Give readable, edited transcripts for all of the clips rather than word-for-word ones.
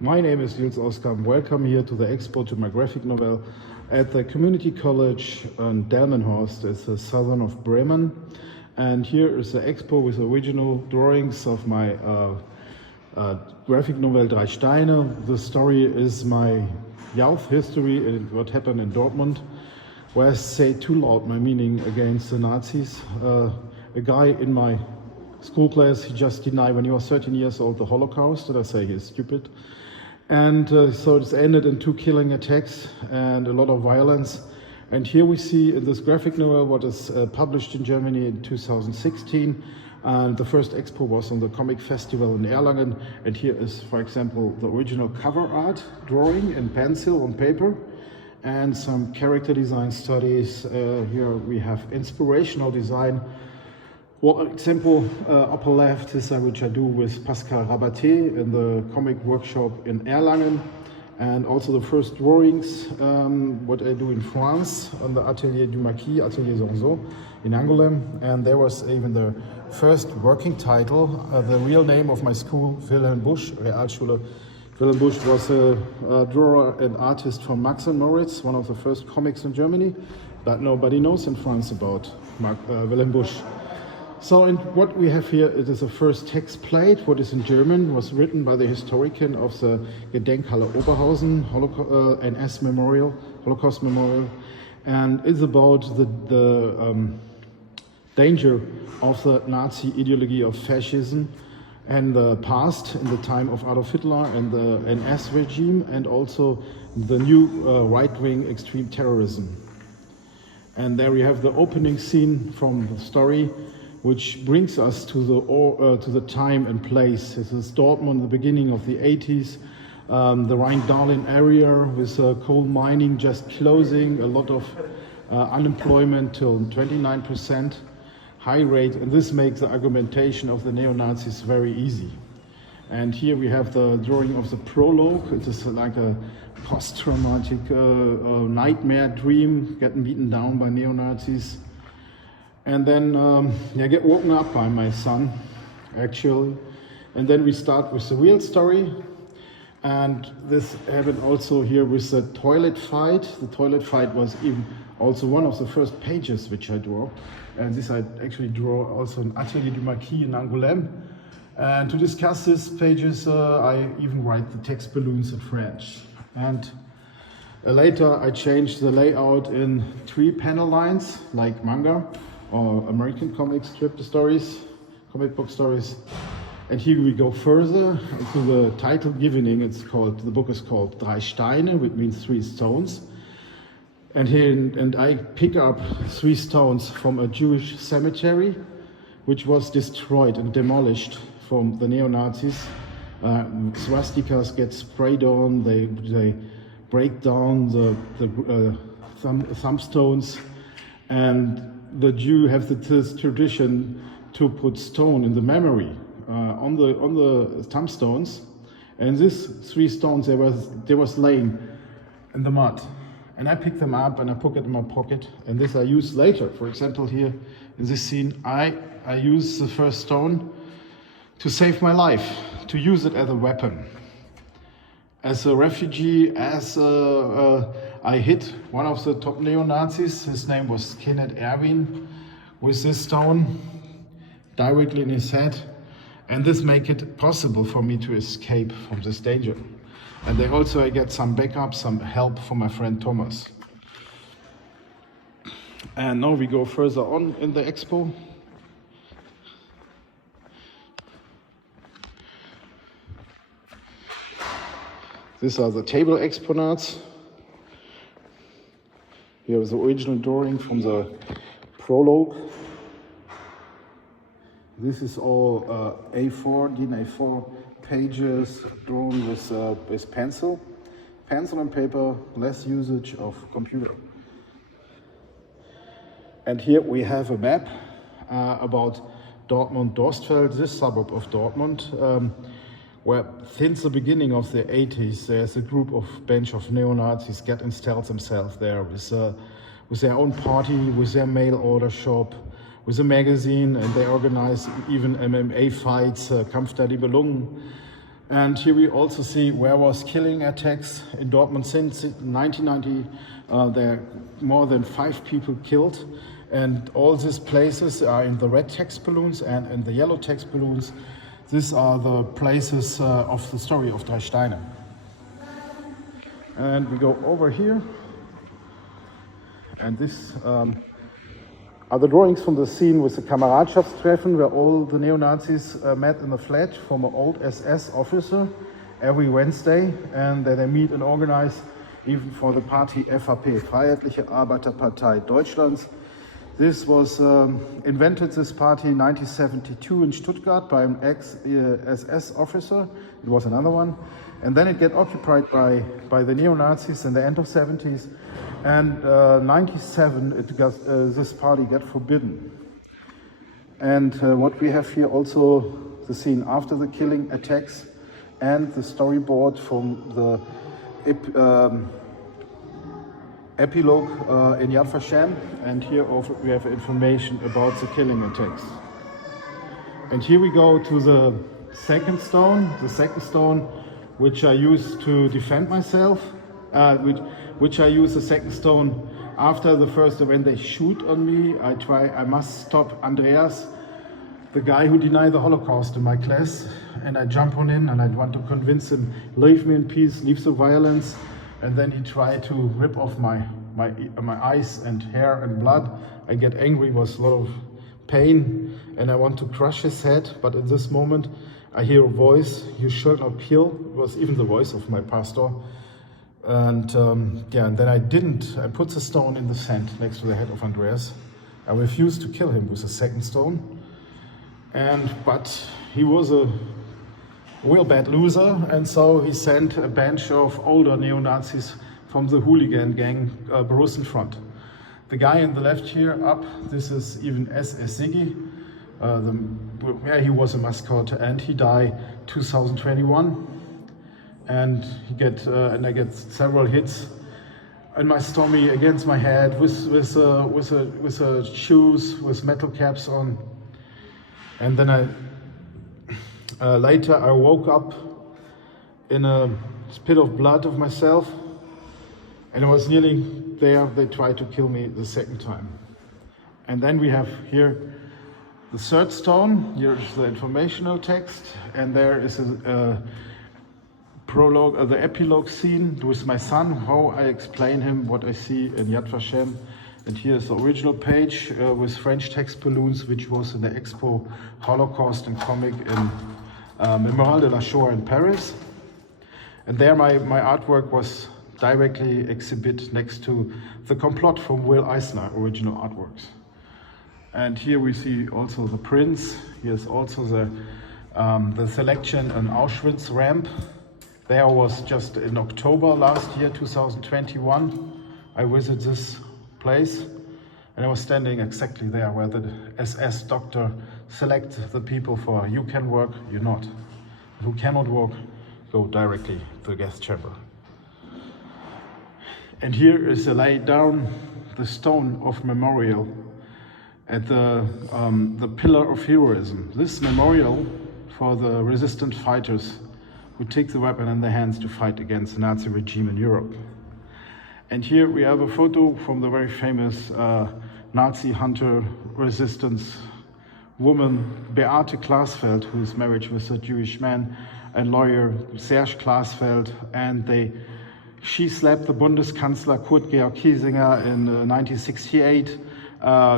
My name is Nils Oskamp. Welcome here to the expo to my graphic novel at the community college in Delmenhorst. It's the southern of Bremen. And here is the expo with original drawings of my graphic novel Drei Steine. The story is my youth history and what happened in Dortmund, where I say too loud my meaning against the Nazis. A guy in my school class, he just denied when he was 13 years old the Holocaust, and I say he's stupid. And so it's ended in 2 killing attacks and a lot of violence. And here we see in this graphic novel what is published in Germany in 2016. And the first expo was on the comic festival in Erlangen. And here is, for example, the original cover art drawing in pencil on paper and some character design studies. Here we have inspirational design. One example upper left is which I do with Pascal Rabaté in the comic workshop in Erlangen, and also the first drawings what I do in France on the Atelier du Marquis, Atelier Zonzo in Angoulême, and there was even the first working title, the real name of my school, Wilhelm Busch Realschule. Wilhelm Busch was a drawer and artist from Max and Moritz, one of the first comics in Germany, but nobody knows in France about Wilhelm Busch. So what we have here, it is the first text plate, what is in German, was written by the historian of the Gedenkhalle Oberhausen, NS Memorial, Holocaust Memorial, and it's about the danger of the Nazi ideology of fascism and the past, in the time of Adolf Hitler and the NS regime, and also the new right-wing extreme terrorism. And there we have the opening scene from the story, which brings us to the time and place. This is Dortmund, the beginning of the 80s, the Rhine-Darlin area with coal mining just closing, a lot of unemployment till 29%, high rate, and this makes the argumentation of the neo-Nazis very easy. And here we have the drawing of the prologue. It is like a post-traumatic nightmare dream, getting beaten down by neo-Nazis. And then I get woken up by my son, actually. And then we start with the real story. And this happened also here with the toilet fight. The toilet fight was even also one of the first pages which I draw. And this I actually draw also in Atelier du Marquis in Angoulême. And to discuss these pages, I even write the text balloons in French. And later I changed the layout in 3 panel lines, like manga, or American comic strip stories, comic book stories. And here we go further into the title giving. The book is called Drei Steine, which means 3 stones. And I pick up 3 stones from a Jewish cemetery, which was destroyed and demolished from the neo-Nazis. Swastikas get sprayed on, they break down the thumb stones, and the Jew have this tradition to put stone in the memory on the tombstones, and these 3 stones they was laying in the mud, and I picked them up and I put it in my pocket, and this I use later. For example, here in this scene, I use the first stone to save my life, to use it as a weapon. As a refugee, I hit one of the top neo-Nazis, his name was Skinhead Erwin, with this stone directly in his head. And this make it possible for me to escape from this danger. And I get some backup, some help from my friend Thomas. And now we go further on in the expo. These are the table exponents. Here is the original drawing from the prologue. This is all A4, DIN A4 pages drawn with pencil and paper, less usage of computer. And here we have a map about Dortmund-Dorstfeld, this suburb of Dortmund, where since the beginning of the 80s, there's a bunch of neo-Nazis get installed themselves there with their own party, with their mail order shop, with a magazine, and they organize even MMA fights, Kampf der Nibelungen. And here we also see where was killing attacks in Dortmund since 1990. There are more than 5 people killed. And all these places are in the red text balloons and in the yellow text balloons. These are the places of the story of Drei Steine. And we go over here. And this are the drawings from the scene with the Kameradschaftstreffen, where all the neo-Nazis met in the flat from an old SS officer every Wednesday, and they meet and organize even for the party FAP, Freiheitliche Arbeiterpartei Deutschlands. This was invented, this party, in 1972 in Stuttgart by an ex-SS officer. It was another one. And then it got occupied by the neo-Nazis in the end of 70s. And 97, this party got forbidden. And what we have here also, the scene after the killing attacks and the storyboard from the epilogue in Yad Vashem. And here also we have information about the killing attacks. And here we go to the second stone which I used to defend myself, which I use the second stone after the first. When they shoot on me, I must stop Andreas, the guy who denied the Holocaust in my class, and I jump on him and I want to convince him, leave me in peace, leave the violence. And then he tried to rip off my eyes and hair and blood. I get angry, was a lot of pain, and I want to crush his head. But in this moment, I hear a voice, "You shall not kill." It was even the voice of my pastor. And and then I didn't. I put the stone in the sand next to the head of Andreas. I refused to kill him with the second stone. But he was a real bad loser, and so he sent a bunch of older neo-Nazis from the hooligan gang Borussen Front. The guy in the left here up, this is even SS Siggi. He was a mascot, and he died 2021. And I get several hits in my stomach, against my head, with shoes with metal caps on. And then later I woke up in a pit of blood of myself, and I was nearly there. They tried to kill me the second time. And then we have here the third stone. Here's the informational text, and there is a prologue, the epilogue scene with my son, how I explain him what I see in Yad Vashem. And here's the original page with French text balloons, which was in the EXPO Holocaust and comic in Mémorial de la Shoah in Paris. And there my artwork was directly exhibit next to the Complot from Will Eisner original artworks. And here we see also the prints. Here's also the selection on Auschwitz Ramp. There was just in October last year, 2021. I visited this place, and I was standing exactly there where the SS doctor select the people for you can work, you not. Who cannot work, go directly to the gas chamber. And here is a lay down the stone of memorial at the pillar of heroism. This memorial for the resistant fighters who take the weapon in their hands to fight against the Nazi regime in Europe. And here we have a photo from the very famous Nazi hunter resistance woman Beate Klasfeld, who's married with a Jewish man, and lawyer Serge Klasfeld, and she slapped the Bundeskanzler Kurt Georg Kiesinger in 1968.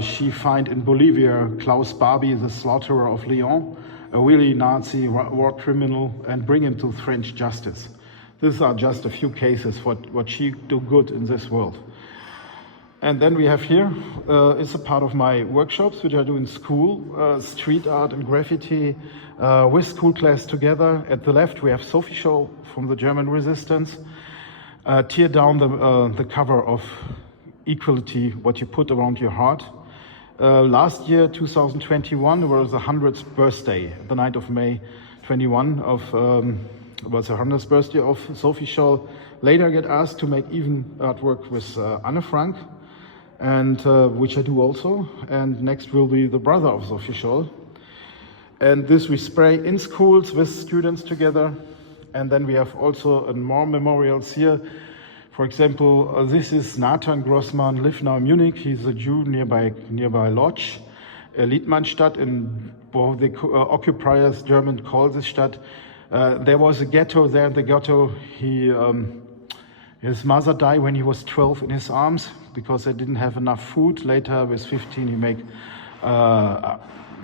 She found in Bolivia Klaus Barbie, the slaughterer of Lyon, a really Nazi war criminal, and bring him to French justice. These are just a few cases what she do good in this world. And then we have here, is a part of my workshops, which I do in school, street art and graffiti with school class together. At the left, we have Sophie Scholl from the German resistance. Tear down the cover of Equality, what you put around your heart. Last year, 2021, was the 100th birthday, the 9th of May 21 was the 100th birthday of Sophie Scholl. Later get asked to make even artwork with Anne Frank, and which I do also. And next will be the brother of Sophie Scholl. And this we spray in schools with students together. And then we have also more memorials here. For example, this is Nathan Grossman, lives now in Munich. He's a Jew nearby Lodz, Liedmannstadt, in both the occupiers German call this Stadt. There was a ghetto there. In the ghetto, his mother died when he was 12 in his arms because they didn't have enough food. Later, with 15,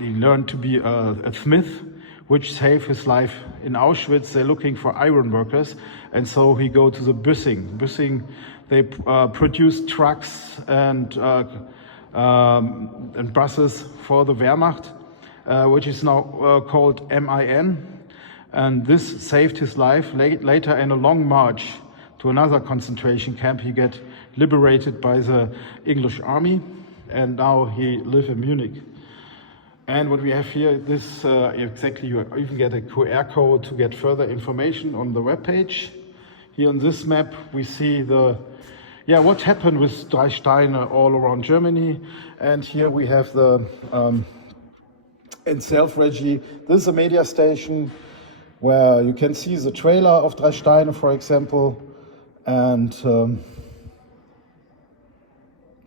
he learned to be a smith, which saved his life. In Auschwitz, they're looking for iron workers, and so he go to the Büssing. Büssing, they produce trucks and buses for the Wehrmacht, which is now called MIN, and this saved his life. Later, in a long march to another concentration camp, he get liberated by the English army, and now he lives in Munich. And what we have here, this exactly, you even get a QR code to get further information on the webpage. Here on this map, we see what happened with Drei Steine all around Germany. And here we have the in Self-Regie. This is a media station where you can see the trailer of Drei Steine, for example, and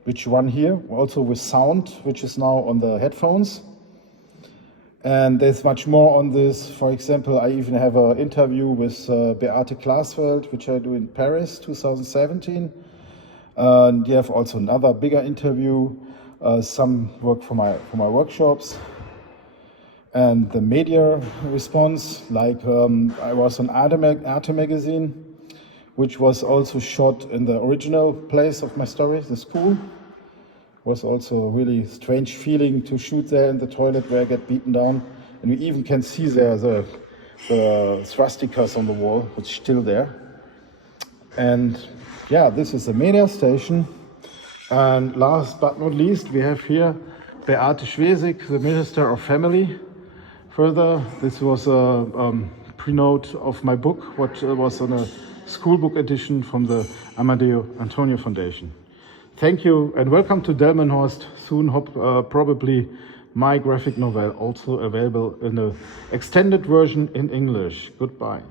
which run here, also with sound, which is now on the headphones. And there's much more on this. For example, I even have an interview with Beate Glasfeld, which I do in Paris, 2017. And you have also another bigger interview, some work for my workshops. And the media response, like I was on Arte magazine, which was also shot in the original place of my story, the school. It was also a really strange feeling to shoot there in the toilet where I get beaten down. And we even can see there the swastikas on the wall, which is still there. And yeah, this is the media station. And last but not least, we have here Beate Schwesig, the Minister of Family. Further, this was a pre-note of my book, what was on a school book edition from the Amadeo Antonio Foundation. Thank you and welcome to Delmenhorst. Soon, probably my graphic novel also available in an extended version in English. Goodbye.